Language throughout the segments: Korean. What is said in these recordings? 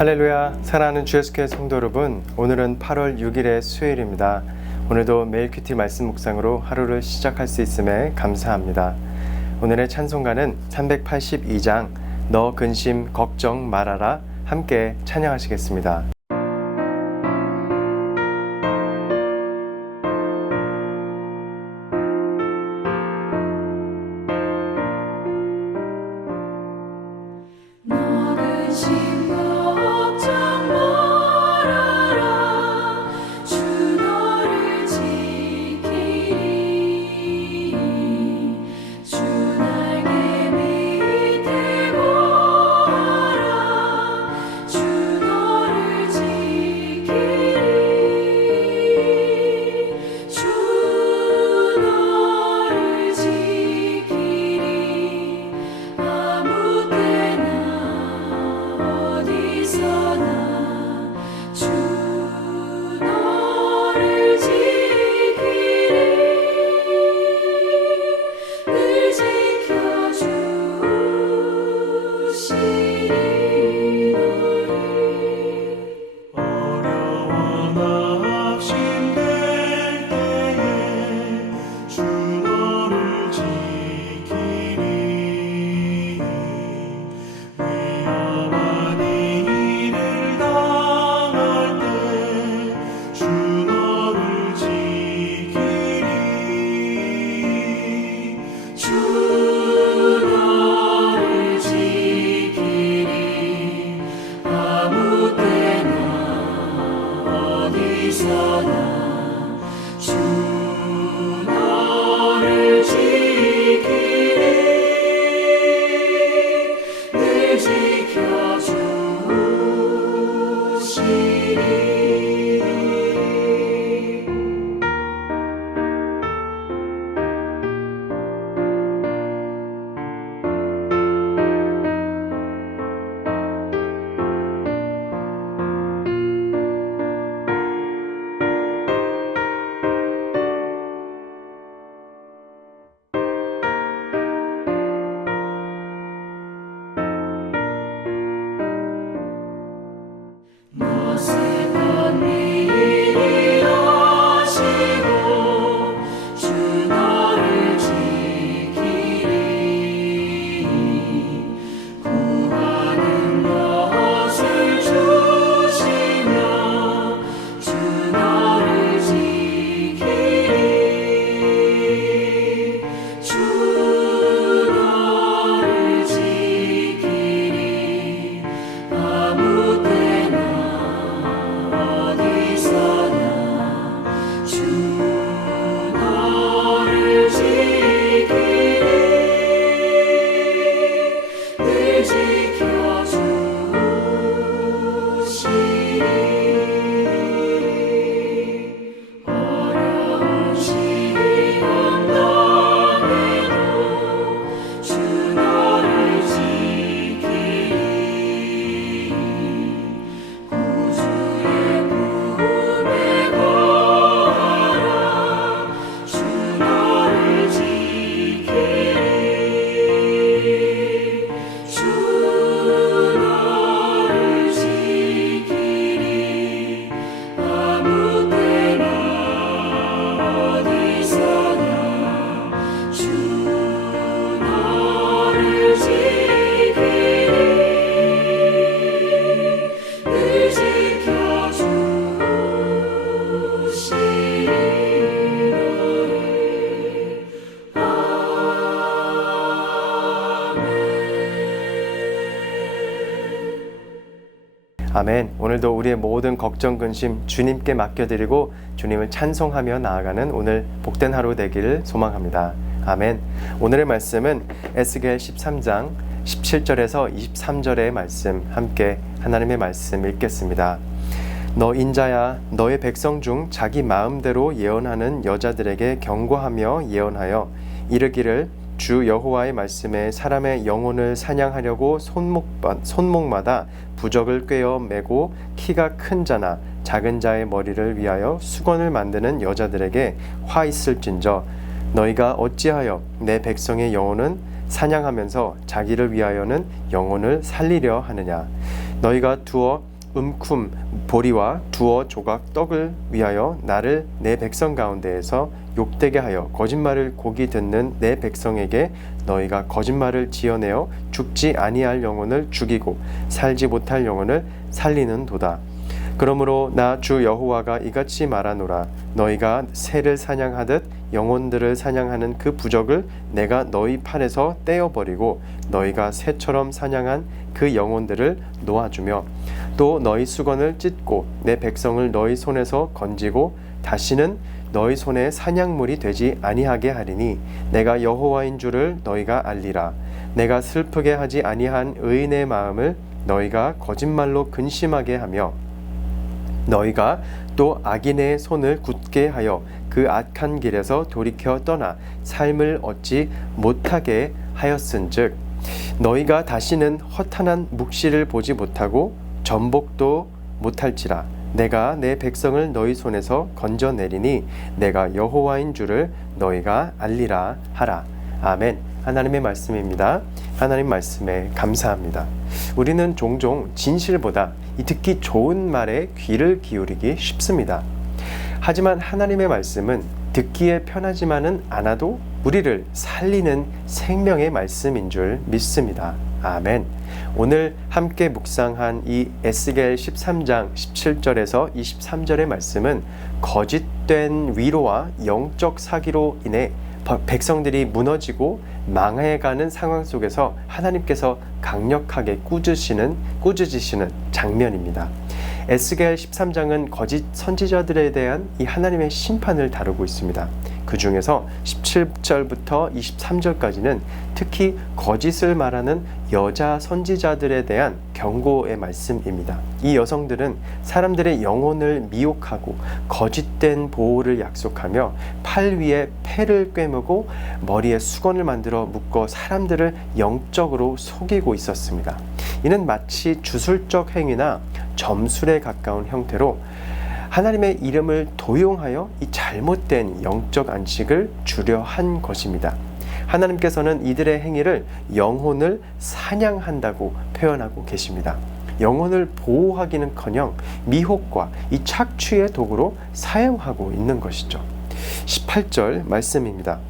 할렐루야. 사랑하는 주 예수교회 성도 여러분 오늘은 8월 6일의 수요일입니다. 오늘도 매일 큐티 말씀 묵상으로 하루를 시작할 수 있음에 감사합니다. 오늘의 찬송가는 382장 너 근심 걱정 말아라. 함께 찬양하시겠습니다 아멘. 오늘도 우리의 모든 걱정 근심 주님께 맡겨드리고 주님을 찬송하며 나아가는 오늘 복된 하루 되기를 소망합니다. 아멘. 오늘의 말씀은 에스겔 13장 17절에서 23절의 말씀 함께 하나님의 말씀 읽겠습니다 너 인자야 너의 백성 중 자기 마음대로 예언하는 여자들에게 경고하며 예언하여 이르기를 주 여호와의 말씀에 사람의 영혼을 사냥하려고 손목, 손목마다 부적을 꿰어 매고 키가 큰 자나 작은 자의 머리를 위하여 수건을 만드는 여자들에게 화 있을진저 너희가 어찌하여 내 백성의 영혼은 사냥하면서 자기를 위하여는 영혼을 살리려 하느냐? 너희가 두어 음쿰 보리와 두어 조각 떡을 위하여 나를 내 백성 가운데에서 욕되게 하여 거짓말을 고기 듣는 내 백성에게 너희가 거짓말을 지어내어 죽지 아니할 영혼을 죽이고 살지 못할 영혼을 살리는 도다. 그러므로 나 주 여호와가 이같이 말하노라 너희가 새를 사냥하듯 영혼들을 사냥하는 그 부적을 내가 너희 팔에서 떼어 버리고 너희가 새처럼 사냥한 그 영혼들을 놓아주며 또 너희 수건을 찢고 내 백성을 너희 손에서 건지고 다시는 너희 손에 사냥물이 되지 아니하게 하리니 내가 여호와인 줄을 너희가 알리라. 내가 슬프게 하지 아니한 의인의 마음을 너희가 거짓말로 근심하게 하며 너희가 또 악인의 손을 굳게 하여 그 악한 길에서 돌이켜 떠나 삶을 얻지 못하게 하였은즉 너희가 다시는 허탄한 묵시를 보지 못하고 전복도 못할지라 내가 내 백성을 너희 손에서 건져내리니 내가 여호와인 줄을 너희가 알리라 하라. 아멘. 하나님의 말씀입니다. 하나님 말씀에 감사합니다. 우리는 종종 진실보다 이 듣기 좋은 말에 귀를 기울이기 쉽습니다. 하지만 하나님의 말씀은 듣기에 편하지만은 않아도 우리를 살리는 생명의 말씀인 줄 믿습니다. 아멘. 오늘 함께 묵상한 이 에스겔 13장 17절에서 23절의 말씀은 거짓된 위로와 영적 사기로 인해 백성들이 무너지고 망해가는 상황 속에서 하나님께서 강력하게 꾸짖으시는 꾸짖으시는 장면입니다. 에스겔 13장은 거짓 선지자들에 대한 이 하나님의 심판을 다루고 있습니다. 그 중에서 17절부터 23절까지는 특히 거짓을 말하는 여자 선지자들에 대한 경고의 말씀입니다. 이 여성들은 사람들의 영혼을 미혹하고 거짓된 보호를 약속하며 팔 위에 패를 꿰매고 머리에 수건을 만들어 묶어 사람들을 영적으로 속이고 있었습니다. 이는 마치 주술적 행위나 점술에 가까운 형태로 하나님의 이름을 도용하여 이 잘못된 영적 안식을 주려 한 것입니다. 하나님께서는 이들의 행위를 영혼을 사냥한다고 표현하고 계십니다. 영혼을 보호하기는커녕 미혹과 이 착취의 도구로 사용하고 있는 것이죠. 18절 말씀입니다.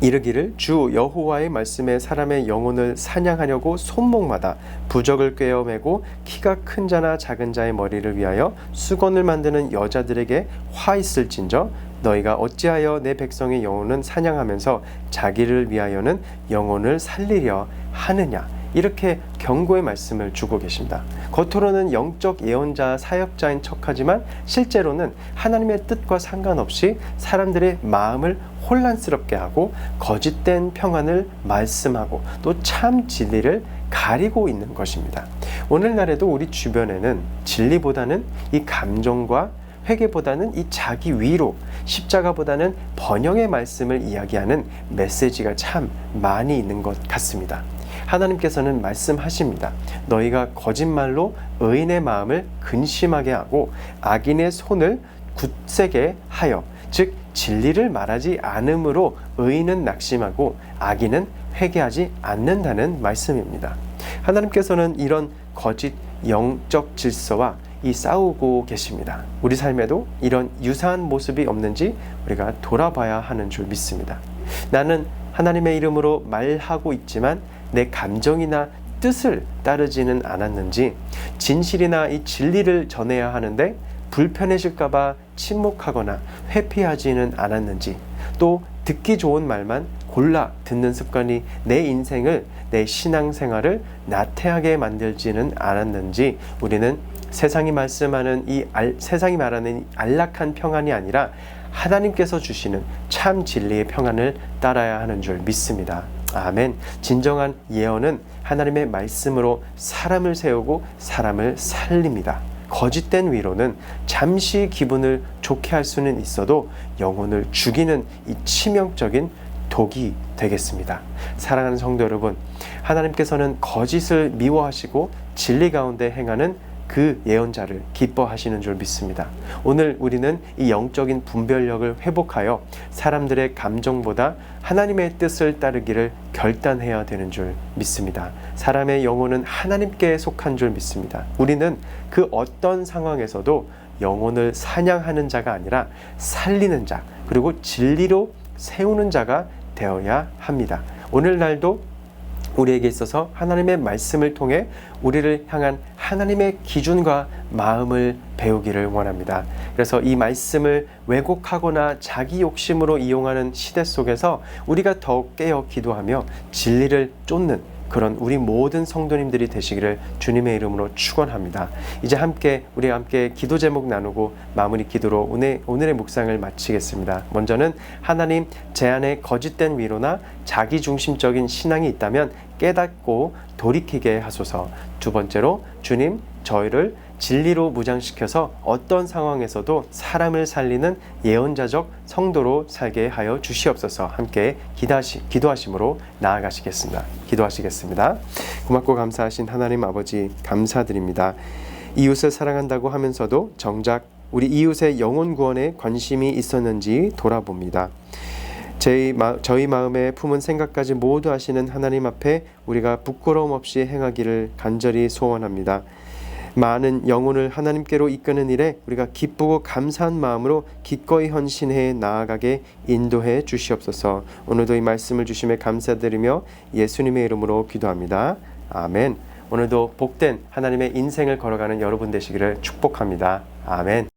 이르기를 주 여호와의 말씀에 사람의 영혼을 사냥하려고 손목마다 부적을 꿰어매고 키가 큰 자나 작은 자의 머리를 위하여 수건을 만드는 여자들에게 화 있을진저 너희가 어찌하여 내 백성의 영혼은 사냥하면서 자기를 위하여는 영혼을 살리려 하느냐 이렇게 경고의 말씀을 주고 계십니다. 겉으로는 영적 예언자 사역자인 척하지만 실제로는 하나님의 뜻과 상관없이 사람들의 마음을 혼란스럽게 하고 거짓된 평안을 말씀하고 또 참 진리를 가리고 있는 것입니다. 오늘날에도 우리 주변에는 진리보다는 이 감정과 회개보다는 이 자기 위로, 십자가보다는 번영의 말씀을 이야기하는 메시지가 참 많이 있는 것 같습니다. 하나님께서는 말씀하십니다. 너희가 거짓말로 의인의 마음을 근심하게 하고 악인의 손을 굳세게 하여 즉 진리를 말하지 않으므로 의인은 낙심하고 악인은 회개하지 않는다는 말씀입니다. 하나님께서는 이런 거짓 영적 질서와 이 싸우고 계십니다. 우리 삶에도 이런 유사한 모습이 없는지 우리가 돌아봐야 하는 줄 믿습니다. 나는 하나님의 이름으로 말하고 있지만 내 감정이나 뜻을 따르지는 않았는지 진실이나 이 진리를 전해야 하는데 불편해질까봐 침묵하거나 회피하지는 않았는지 또 듣기 좋은 말만 골라 듣는 습관이 내 인생을 내 신앙생활을 나태하게 만들지는 않았는지 우리는 세상이 말씀하는 이 알, 세상이 말하는 이 안락한 평안이 아니라 하나님께서 주시는 참 진리의 평안을 따라야 하는 줄 믿습니다. 아멘. 진정한 예언은 하나님의 말씀으로 사람을 세우고 사람을 살립니다. 거짓된 위로는 잠시 기분을 좋게 할 수는 있어도 영혼을 죽이는 이 치명적인 독이 되겠습니다. 사랑하는 성도 여러분, 하나님께서는 거짓을 미워하시고 진리 가운데 행하는 그 예언자를 기뻐하시는 줄 믿습니다. 오늘 우리는 이 영적인 분별력을 회복하여 사람들의 감정보다 하나님의 뜻을 따르기를 결단해야 되는 줄 믿습니다. 사람의 영혼은 하나님께 속한 줄 믿습니다. 우리는 그 어떤 상황에서도 영혼을 사냥하는 자가 아니라 살리는 자, 그리고 진리로 세우는 자가 되어야 합니다. 오늘날도 우리에게 있어서 하나님의 말씀을 통해 우리를 향한 하나님의 기준과 마음을 배우기를 원합니다. 그래서 이 말씀을 왜곡하거나 자기 욕심으로 이용하는 시대 속에서 우리가 더욱 깨어 기도하며 진리를 쫓는 그런 우리 모든 성도님들이 되시기를 주님의 이름으로 축원합니다. 이제 함께 우리 함께 기도 제목 나누고 마무리 기도로 오늘 오늘의 묵상을 마치겠습니다. 먼저는 하나님 제 안에 거짓된 위로나 자기 중심적인 신앙이 있다면 깨닫고 돌이키게 하소서. 두 번째로 주님 저희를 진리로 무장시켜서 어떤 상황에서도 사람을 살리는 예언자적 성도로 살게 하여 주시옵소서. 함께 기도하시, 기도하심으로 나아가시겠습니다. 기도하시겠습니다. 고맙고 감사하신 하나님 아버지 감사드립니다. 이웃을 사랑한다고 하면서도 정작 우리 이웃의 영혼 구원에 관심이 있었는지 돌아봅니다. 저희, 마, 저희 마음에 품은 생각까지 모두 아시는 하나님 앞에 우리가 부끄러움 없이 행하기를 간절히 소원합니다. 많은 영혼을 하나님께로 이끄는 일에 우리가 기쁘고 감사한 마음으로 기꺼이 헌신해 나아가게 인도해 주시옵소서. 오늘도 이 말씀을 주심에 감사드리며 예수님의 이름으로 기도합니다. 아멘. 오늘도 복된 하나님의 인생을 걸어가는 여러분 되시기를 축복합니다. 아멘.